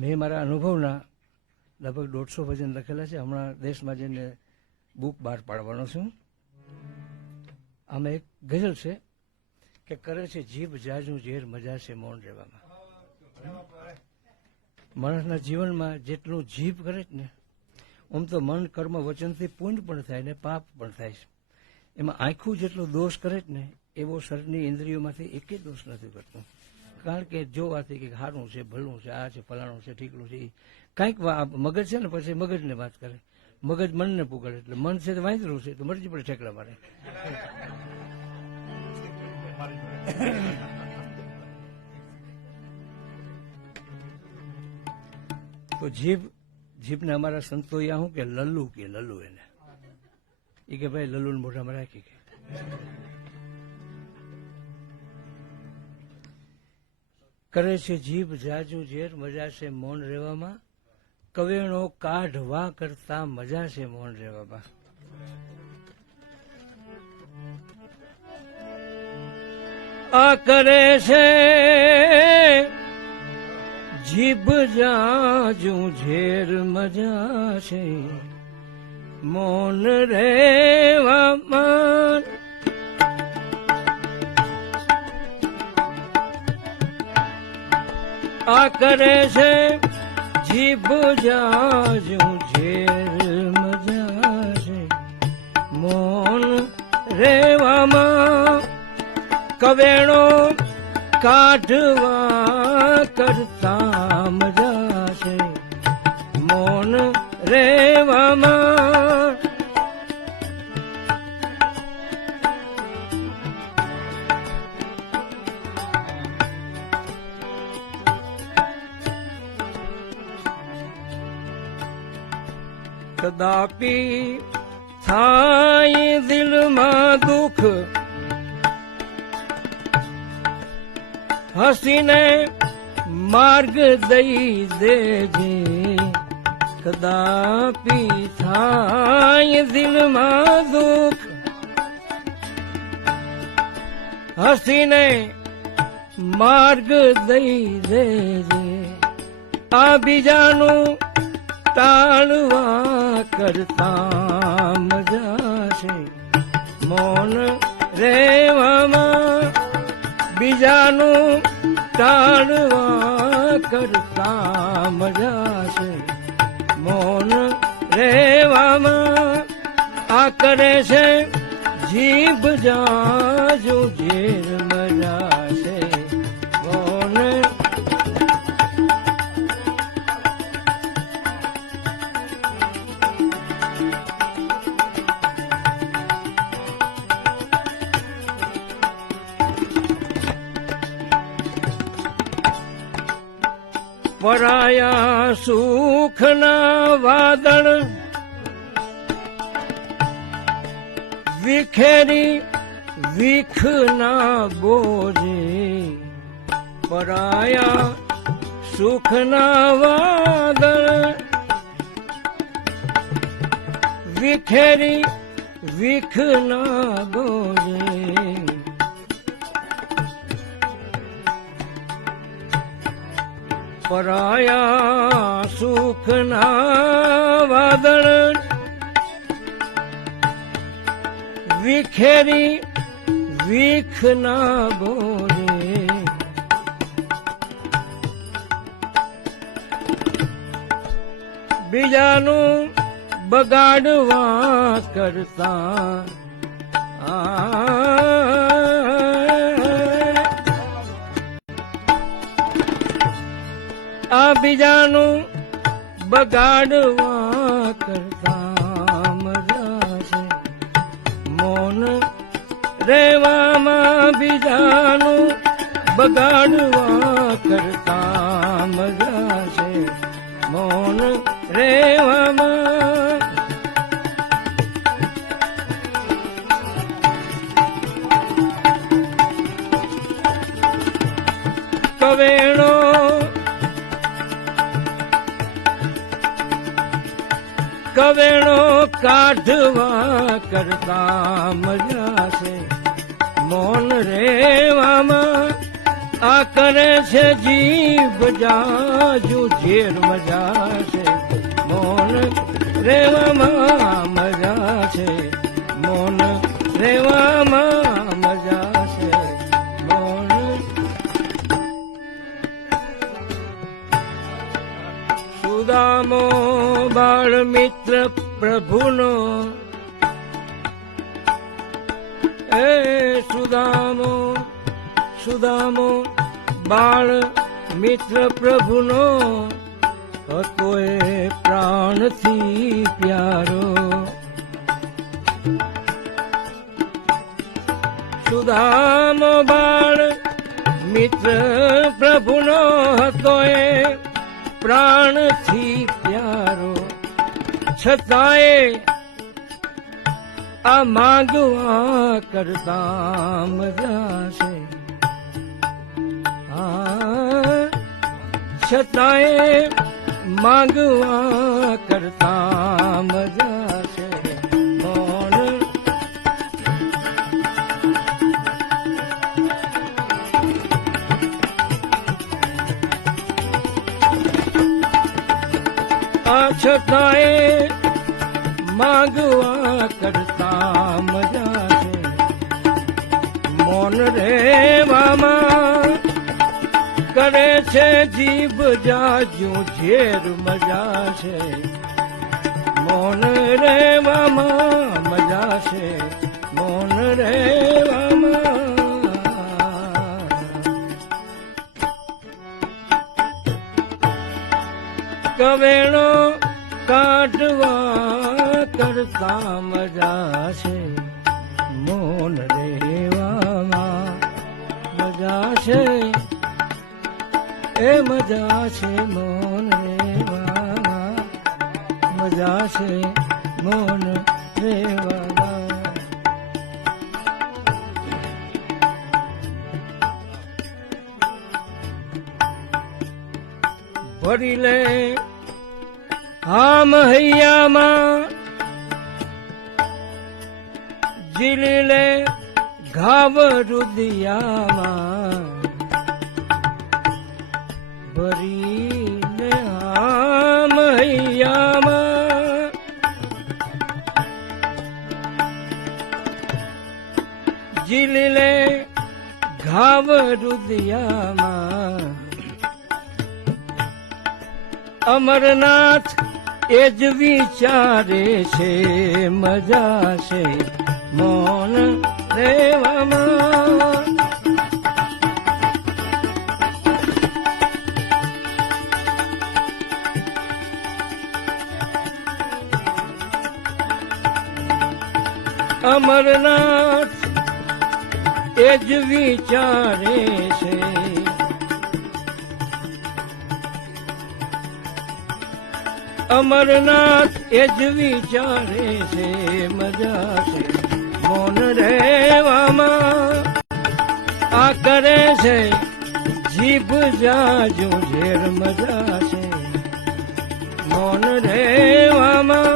મેં મારા અનુભવના લગભગ 150 ભજન લખેલા છે. હમણાં દેશમાં જઈને બુક બહાર પાડવાનો છું. આમાં એક ગઝલ છે કે કરે છે જીભ જાજુ ઝેર મજા છે મૌન રહેવામાં. માણસના જીવનમાં જેટલું જીભ કરે છે ને, આમ તો મન કર્મ વચનથી પુણ્ય પણ થાય ને પાપ પણ થાય છે. એમાં આંખું જેટલો દોષ કરે છે ને એવો શરીરની ઇન્દ્રિયોમાંથી એકે દોષ નથી કરતો. કારણ કે જોવાથી કે સારું છે, ભલું છે, આ છે, ફલાણું છે, ઠીકલું છે, કાંઈક મગજ છે ને પછી મગજને વાત કરે, મગજ મનને પુગડે. એટલે મન છે તો વાંદરું છે તો મરજી પડે ઠેકડા મારે. તો જીભને અમારા સંતોએ શું કે લલ્લુ એને એ કે ભાઈ લલ્લુને મોઢામાં રાખી કે કરે છે જીભ જાજુ ઝેર મજા છે મૌન રહેવામાં. કવેણો કાઢવા કરતા મજા છે મૌન રહેવામાં. આ કરે છે જીભ જાજુ ઝેર મજા છે મૌન રહેવામાં. આ કરે છે જીભ જાજુ ઝેર મજા છે મૌન રહેવામાં. કવેણો કાઢવા કરતા મજા છે મૌન રહેવામાં. કદાપી થાય દિલમાં દુઃખ હસીને માર્ગ દઈ દેજે. કદાપી થાય દિલમાં દુઃખ હસીને માર્ગ દઈ દેજે. આ બીજાનું ટાળવા કરતા મજા છે મૌન રહેવામાં. બીજાનું ટાળવા કરતા મજા છે મૌન રહેવામાં. આ કરે છે જીભ જાજુ ઝેર મજા છે મૌન. પરાયા સુખના વાદળ વિખેરી વિખના બોજે. પરાયા સુખના વાદળ વિખેરી વિખના બોજે. પરાયા સુખના વાદળ વિખેરી વિખના બોજે. બીજાનું બગાડવા કરતા આ બીજાનું બગાડવા કરતા મજા છે મૌન રહેવામાં. બીજાનું બગાડવા કરતા મજા છે મૌન રહેવામાં. કવેણો કવેણો કાઢવા કરતા મજા છે મૌન રહેવામાં. આ કરે છે જીભ જાજુ ઝેર મજા છે મૌન રેવામાં મજા છે મૌન રેવામાં મજા છે મૌન સુદામો બાળ મિત્ર પ્રભુનો એ સુદામો બાળ મિત્ર પ્રભુનો હતો એ પ્રાણથી પ્યારો સુદામો બાળ મિત્ર પ્રભુનો હતો એ પ્રાણથી પ્યારો છતાંય આ માંગવા કરતા મજા છે છતાંય માંગવા કરતા મજા છે મૌન આ છતાંય માંગવા કરતા મજા છે મૌન રેવામાં કરે છે જીભ જાજુ ઝેર મજા છે મૌન રેવામાં મજા છે મૌન રેવામાં કવેણો કાઢવા કરતા મજા છે મૌન રેવામાં મજા છે એ મજા છે મૌન રેવામાં મજા છે મૌન રેવામાં ભરી લે આમ હૈયામાં ઝીલી લે ઘાવ રુદિયામાં ભરીને આમ હૈયામાં ઝીલી લે ઘાવ રુદિયામાં અમરનાથ એ જ વિચારે છે મજા છે મૌન રેવામાં અમરનાથ એ જ વિચારે છે અમરનાથ એ જ વિચારે છે મજા છે મૌન રહેવામાં આ કરે છે જીભ જાજુ ઝેર મજા છે મૌન રહેવામાં